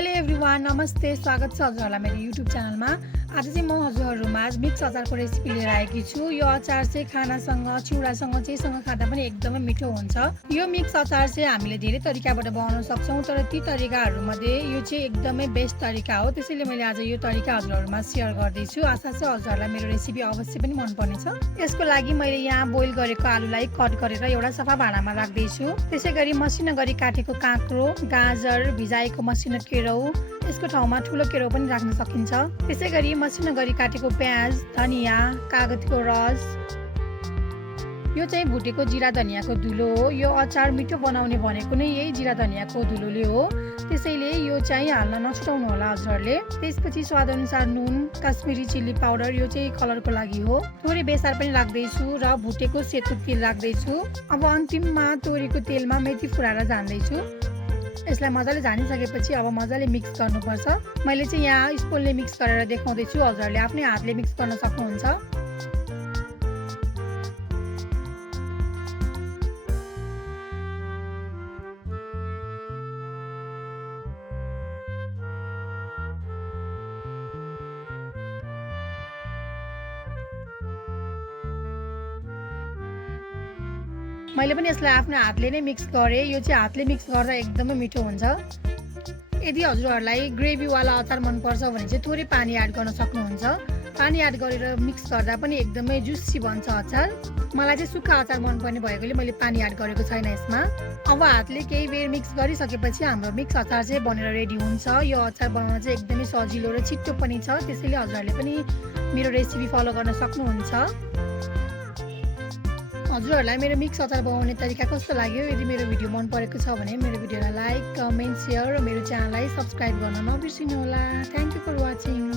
Hello everyone, नमस्ते। स्वागत छ हजुरहरूलाई मेरो युट्युब च्यानलमा। आज चाहिँ म हजुरहरूमा मिक्स अचारको रेसिपी लिएर आएकी छु। यो अचार चाहिँ खानासँग, चिउरासँग, जेसँग खाँदा पनि एकदमै मिठो हुन्छ। यो मिक्स अचार चाहिँ हामीले धेरै तरिकाबाट बनाउन सक्छौँ, तर ती तरिकाहरूमध्ये यो चाहिँ एकदमै बेस्ट तरिका हो। त्यसैले मैले आज यो तरिका हजुरहरूमा सेयर गर्दैछु। आशा छ हजुरहरूलाई मेरो रेसिपी अवश्य पनि मन पर्नेछ। यसको लागि मैले यहाँ बोइल गरेको आलुलाई कट गरेर एउटा सफा भाँडामा राख्दैछु। त्यसै गरी मसिनो गरी काटेको काँक्रो, गाजर, भिजाएको मसिनो केराउ, यसको ठाउँमा ठुलो केराउ पनि राख्न सकिन्छ। त्यसै गरी मसिनो गरी काटेको प्याज, धनिया, कागजको रस, यो चाहिँ भुटेको जिरा धनियाको धुलो हो। यो अचार मिठो बनाउने भनेको नै यही जिरा धनियाको धुलोले हो। त्यसैले यो चाहिँ हाल्न नछुटाउनु होला हजुरहरूले। त्यसपछि स्वादअनुसार नुन, काश्मिरी चिल्ली पाउडर, यो चाहिँ कलरको लागि हो। थोरै बेसार पनि राख्दैछु र भुटेको सेतो तिल राख्दैछु। अब अन्तिममा तोरीको तेलमा मेथी फुराएर झान्दैछु। यसलाई मजाले झानिसकेपछि अब मजाले मिक्स गर्नुपर्छ। मैले चाहिँ यहाँ स्पुनले मिक्स गरेर देखाउँदैछु, हजुरहरूले आफ्नै हातले मिक्स गर्न सक्नुहुन्छ। मैले पनि यसलाई आफ्नो हातले नै मिक्स गरेँ। यो चाहिँ हातले मिक्स गर्दा एकदमै मिठो हुन्छ। यदि हजुरहरूलाई ग्रेभीवाला अचार मनपर्छ भने चाहिँ थोरै पानी एड गर्न सक्नुहुन्छ। पानी एड गरेर मिक्स गर्दा पनि एकदमै जुसी बन्छ अचार। मलाई चाहिँ सुक्खा अचार मनपर्ने भएकोले मैले पानी एड गरेको छैन यसमा। अब हातले केही बेर मिक्स गरिसकेपछि हाम्रो मिक्स अचार चाहिँ बनेर रेडी हुन्छ। यो अचार बनाउन चाहिँ एकदमै सजिलो र छिट्टो पनि छ। त्यसैले हजुरहरूले पनि मेरो रेसिपी फलो गर्न सक्नुहुन्छ। हजुरहरूलाई मेरो मिक्स अचार बनाउने तरिका कस्तो लाग्यो? यदि मेरो भिडियो मन परेको छ भने मेरो भिडियोलाई लाइक, कमेन्ट, सेयर र मेरो च्यानललाई सब्सक्राइब गर्न नबिर्सिनु होला। Thank you for watching.